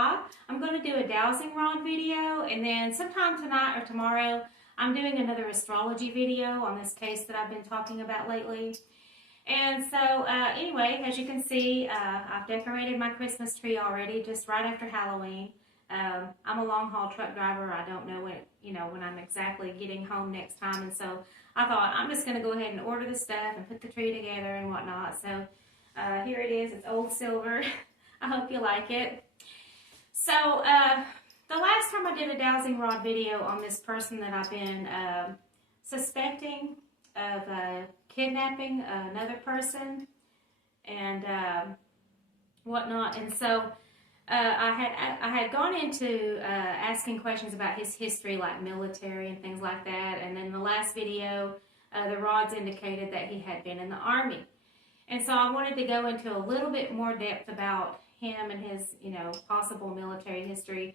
I'm going to do a dowsing rod video, and then sometime tonight or tomorrow I'm doing another astrology video on this case that I've been talking about lately. And so anyway, as you can see, I've decorated my Christmas tree already just right after Halloween. I'm a long haul truck driver. I don't know when I'm exactly getting home next time, and so I thought I'm just going to go ahead and order the stuff and put the tree together and whatnot. So here it is. It's old silver. I hope you like it. So the last time I did a dowsing rod video on this person that I've been suspecting of kidnapping another person and whatnot, and so I had gone into asking questions about his history, like military and things like that, and in the last video the rods indicated that he had been in the Army, and so I wanted to go into a little bit more depth about him and his possible military history.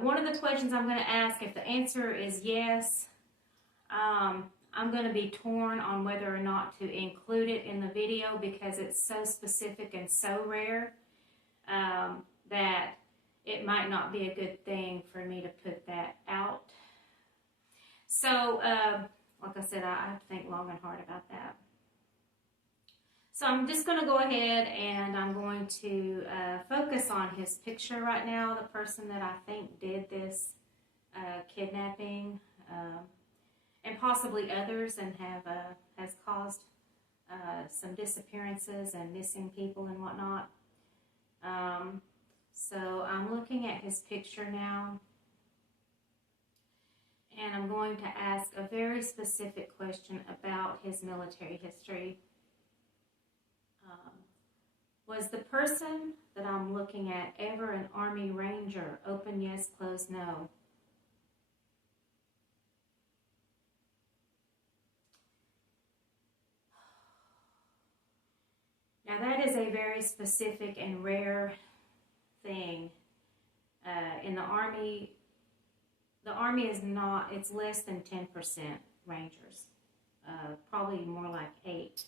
One of the questions I'm going to ask, if the answer is yes, I'm going to be torn on whether or not to include it in the video because it's so specific and so rare that it might not be a good thing for me to put that out. So, like I said, I have to think long and hard about that. So I'm just going to go ahead and I'm going to focus on his picture right now, the person that I think did this kidnapping, and possibly others, and has caused some disappearances and missing people and whatnot. So I'm looking at his picture now, and I'm going to ask a very specific question about his military history. Was the person that I'm looking at ever an Army Ranger? Open yes, close no. Now that is a very specific and rare thing. In the Army is not, it's less than 10% Rangers. Probably more like 8.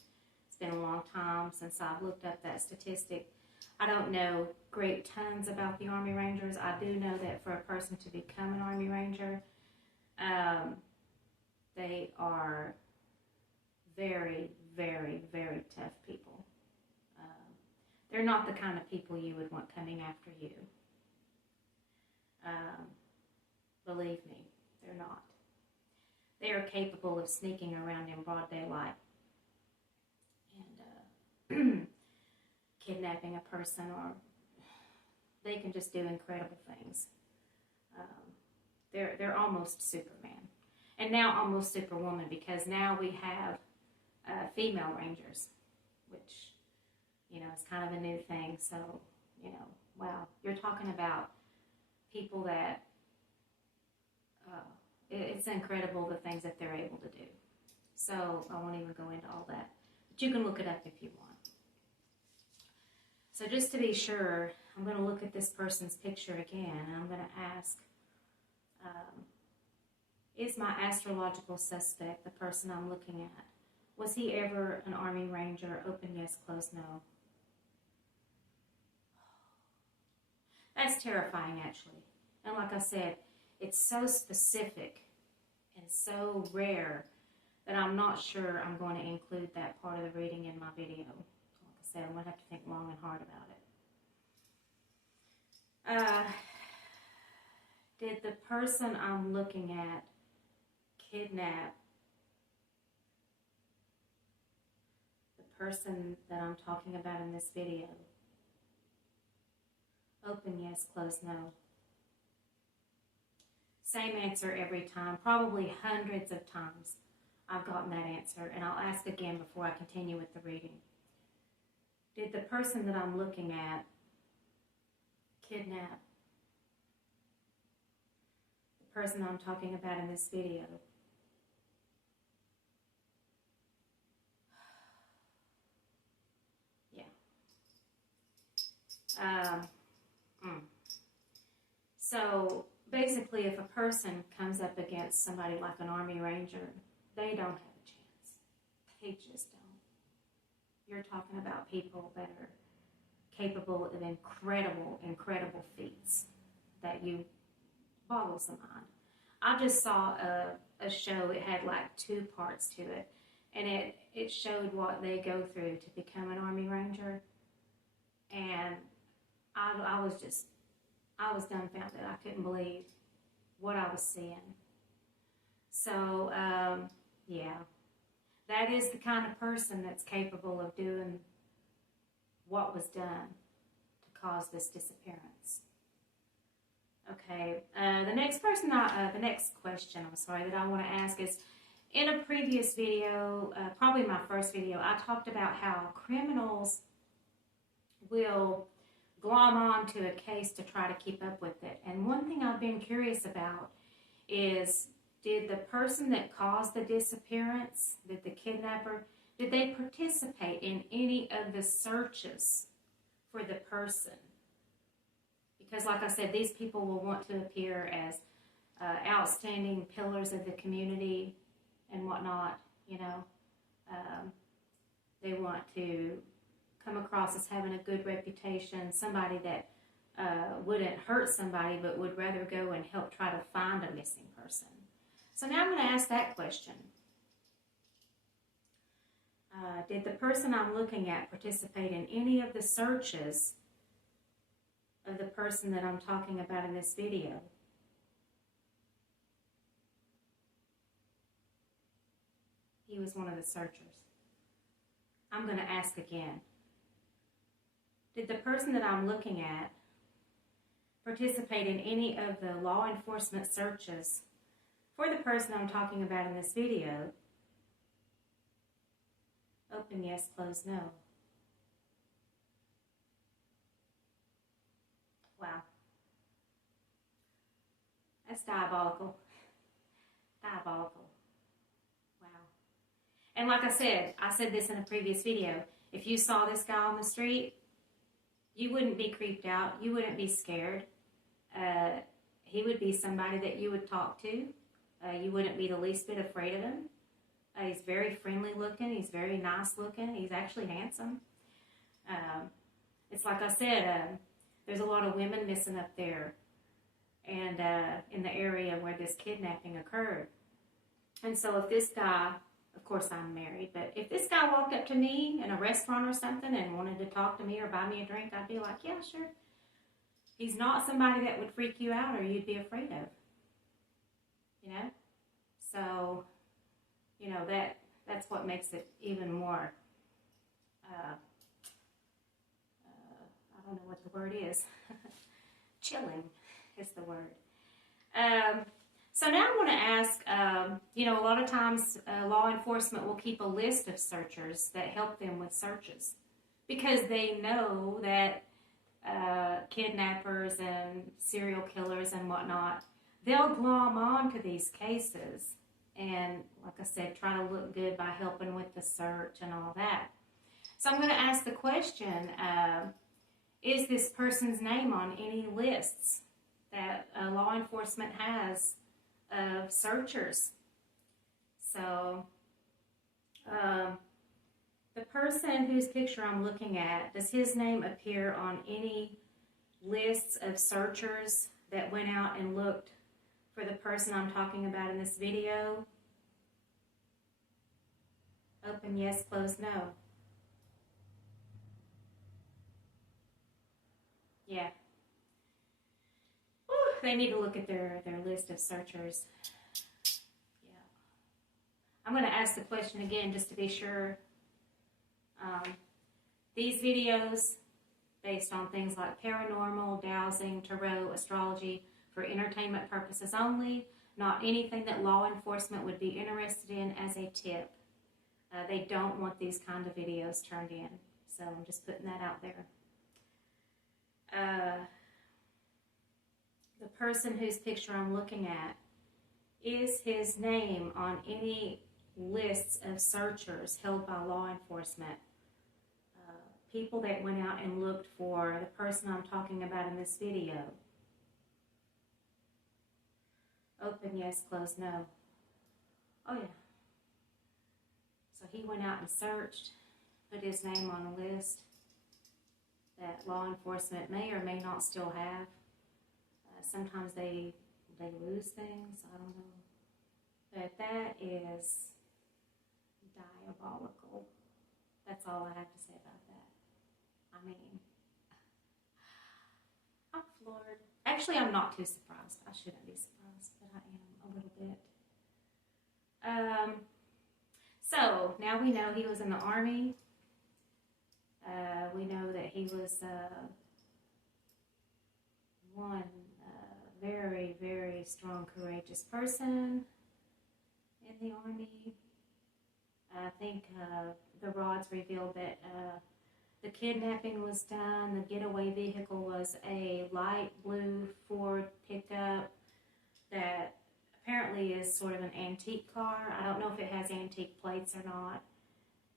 It's been a long time since I've looked up that statistic. I don't know great tons about the Army Rangers. I do know that for a person to become an Army Ranger, they are very, very, very tough people. They're not the kind of people you would want coming after you. Believe me, they're not. They are capable of sneaking around in broad daylight and kidnapping a person, or they can just do incredible things. They're almost Superman, and now almost Superwoman, because now we have female Rangers, which is kind of a new thing. So wow, you're talking about people that it's incredible the things that they're able to do. So I won't even go into all that, but you can look it up if you want. So just to be sure, I'm going to look at this person's picture again, and I'm going to ask, is my astrological suspect the person I'm looking at? Was he ever an Army Ranger? Open yes, close no. That's terrifying, actually. And like I said, it's so specific and so rare that I'm not sure I'm going to include that part of the reading in my video. Like I said, I'm going to have to think long and hard about it. Did the person I'm looking at kidnap the person that I'm talking about in this video? Open yes, close no. Same answer every time, probably hundreds of times I've gotten that answer, and I'll ask again before I continue with the reading. Did the person that I'm looking at kidnap the person I'm talking about in this video? Yeah. So basically, if a person comes up against somebody like an Army Ranger, they don't have a chance. They just don't. You're talking about people that are capable of incredible, incredible feats that you boggles the mind. I just saw a show, it had like 2 parts to it, and it showed what they go through to become an Army Ranger, and I was dumbfounded. I couldn't believe what I was seeing. So, yeah, that is the kind of person that's capable of doing what was done to cause this disappearance. Okay, the next question, the next question, I'm sorry, that I want to ask is, in a previous video, probably my first video, I talked about how criminals will glom on to a case to try to keep up with it. And one thing I've been curious about is, did the person that caused the disappearance, did the kidnapper, did they participate in any of the searches for the person? Because like I said, these people will want to appear as outstanding pillars of the community and whatnot, you know. They want to come across as having a good reputation, somebody that wouldn't hurt somebody but would rather go and help try to find a missing person. So now I'm going to ask that question. Did the person I'm looking at participate in any of the searches of the person that I'm talking about in this video? He was one of the searchers. I'm going to ask again. Did the person that I'm looking at participate in any of the law enforcement searches for the person I'm talking about in this video? Open yes, close no. Wow. That's diabolical. Diabolical. Wow. And like I said this in a previous video, if you saw this guy on the street, you wouldn't be creeped out. You wouldn't be scared. He would be somebody that you would talk to. You wouldn't be the least bit afraid of him. He's very friendly looking. He's very nice looking. He's actually handsome. It's like I said, there's a lot of women missing up there and in the area where this kidnapping occurred. And so if this guy, of course I'm married, but if this guy walked up to me in a restaurant or something and wanted to talk to me or buy me a drink, I'd be like, yeah, sure. He's not somebody that would freak you out or you'd be afraid of. You know? So, you know, that's what makes it even more, I don't know what the word is. Chilling is the word. So now I want to ask, you know, a lot of times law enforcement will keep a list of searchers that help them with searches because they know that kidnappers and serial killers and whatnot, they'll glom on to these cases and, like I said, try to look good by helping with the search and all that. So I'm going to ask the question, is this person's name on any lists that law enforcement has of searchers? So the person whose picture I'm looking at, does his name appear on any lists of searchers that went out and looked for the person I'm talking about in this video? Open yes, close no. Yeah. Whew, they need to look at their list of searchers. Yeah. I'm going to ask the question again just to be sure. These videos, based on things like paranormal, dowsing, tarot, astrology, for entertainment purposes only, not anything that law enforcement would be interested in as a tip. They don't want these kind of videos turned in, so I'm just putting that out there. The person whose picture I'm looking at, is his name on any lists of searchers held by law enforcement? People that went out and looked for the person I'm talking about in this video. Open yes, close no. Oh yeah. So he went out and searched, put his name on a list that law enforcement may or may not still have. Sometimes they lose things, I don't know. But that is diabolical. That's all I have to say about that. I mean, I'm floored. Actually, I'm not too surprised. I shouldn't be surprised, but I am a little bit. So now we know he was in the Army. We know that he was one very, very strong, courageous person in the Army. I think the rods revealed that the kidnapping was done. The getaway vehicle was a light blue Ford pickup that apparently is sort of an antique car. I don't know if it has antique plates or not.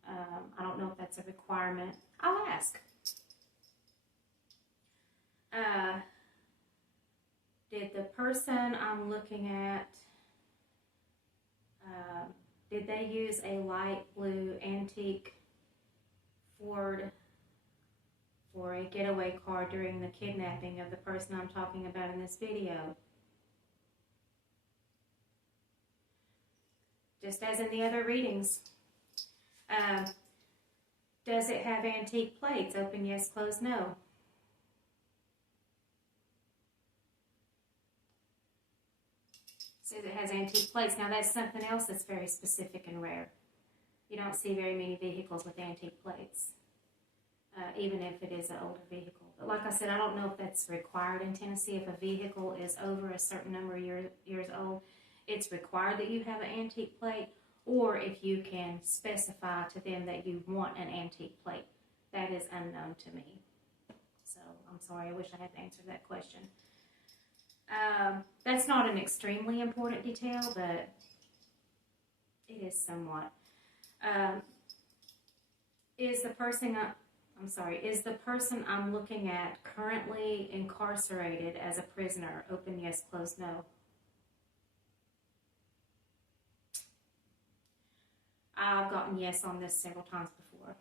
I don't know if that's a requirement. I'll ask. Did the person I'm looking at, did they use a light blue antique Ford for a getaway car during the kidnapping of the person I'm talking about in this video? Just as in the other readings. Does it have antique plates? Open yes, close no. Says it has antique plates. Now that's something else that's very specific and rare. You don't see very many vehicles with antique plates, even if it is an older vehicle. But like I said, I don't know if that's required in Tennessee. If a vehicle is over a certain number of years old, it's required that you have an antique plate, or if you can specify to them that you want an antique plate. That is unknown to me. So I'm sorry, I wish I had answered that question. That's not an extremely important detail, but it is somewhat. Is the person I'm looking at currently incarcerated as a prisoner? Open yes, close no. I've gotten yes on this several times before.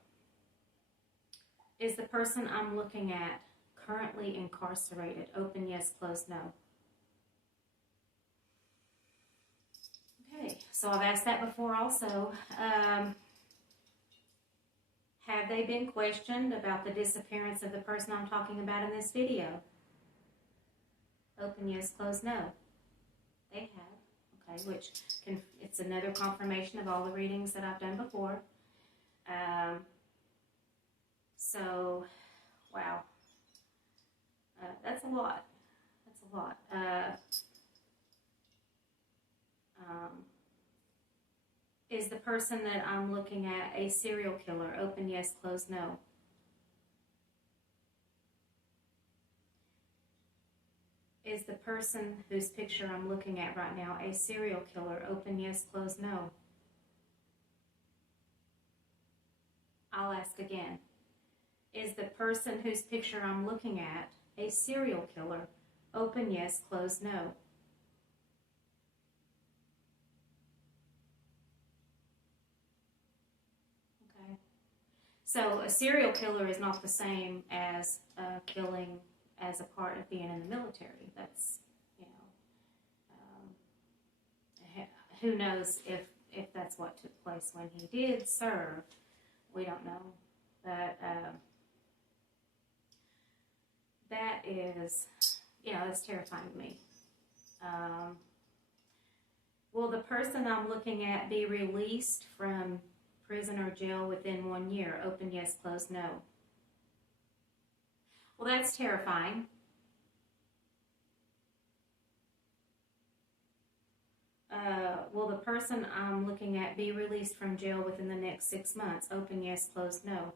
Is the person I'm looking at currently incarcerated? Open yes, close no. Okay, so I've asked that before also. Have they been questioned about the disappearance of the person I'm talking about in this video? Open yes, close no. They have. Okay, which it's another confirmation of all the readings that I've done before. So, wow. That's a lot. That's a lot. Is the person that I'm looking at a serial killer? Open yes, close no. Is the person whose picture I'm looking at right now a serial killer? Open yes, close no. I'll ask again. Is the person whose picture I'm looking at a serial killer? Open yes, close no. Okay. So a serial killer is not the same as killing as a part of being in the military. That's, you know, who knows if that's what took place when he did serve. We don't know. But that is, that's terrifying to me. Will the person I'm looking at be released from prison or jail within 1 year? Open yes, close no. Well, that's terrifying. Will the person I'm looking at be released from jail within the next 6 months? Open yes, close no.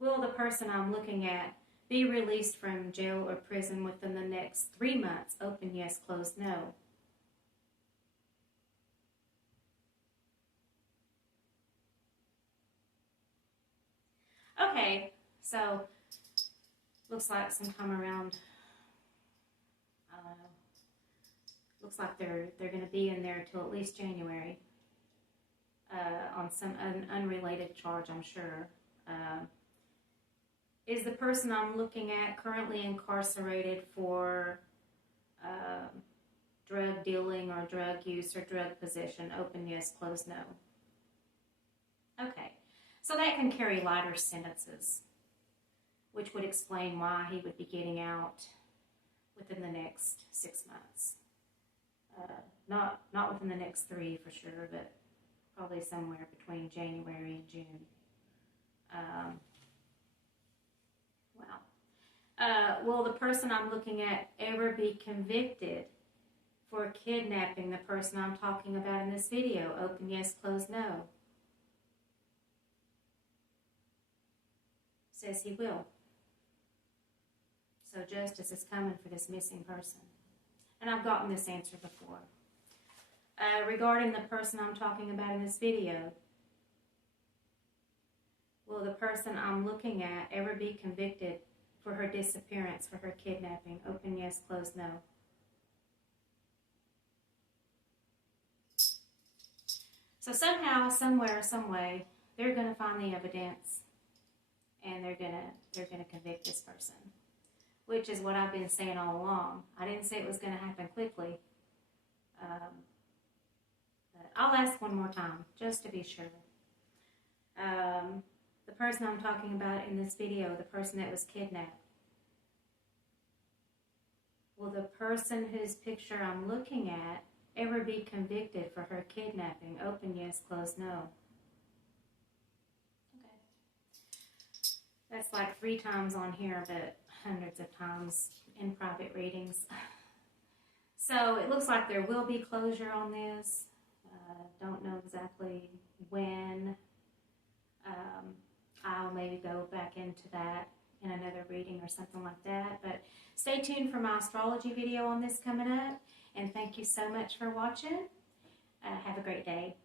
Will the person I'm looking at be released from jail or prison within the next 3 months? Open yes, close no. Okay, so looks like sometime around, looks like they're going to be in there till at least January. on some unrelated charge, I'm sure. Is the person I'm looking at currently incarcerated for drug dealing or drug use or drug possession? Open yes, close no. Okay, so that can carry lighter sentences, which would explain why he would be getting out within the next 6 months. Not within the next 3 for sure, but probably somewhere between January and June. Will the person I'm looking at ever be convicted for kidnapping the person I'm talking about in this video? Open yes, close no. Says he will. So justice is coming for this missing person. And I've gotten this answer before. Regarding the person I'm talking about in this video, will the person I'm looking at ever be convicted for her disappearance, for her kidnapping? Open yes, close no. So somehow, somewhere, some way, they're going to find the evidence, and they're gonna convict this person, which is what I've been saying all along. I didn't say it was going to happen quickly. But I'll ask one more time, just to be sure. The person I'm talking about in this video, the person that was kidnapped, will the person whose picture I'm looking at ever be convicted for her kidnapping? Open yes, close no. Okay. That's like 3 times on here, but hundreds of times in private readings. So it looks like there will be closure on this. Don't know exactly when. I'll maybe go back into that in another reading or something like that. But stay tuned for my astrology video on this coming up. And thank you so much for watching. Have a great day.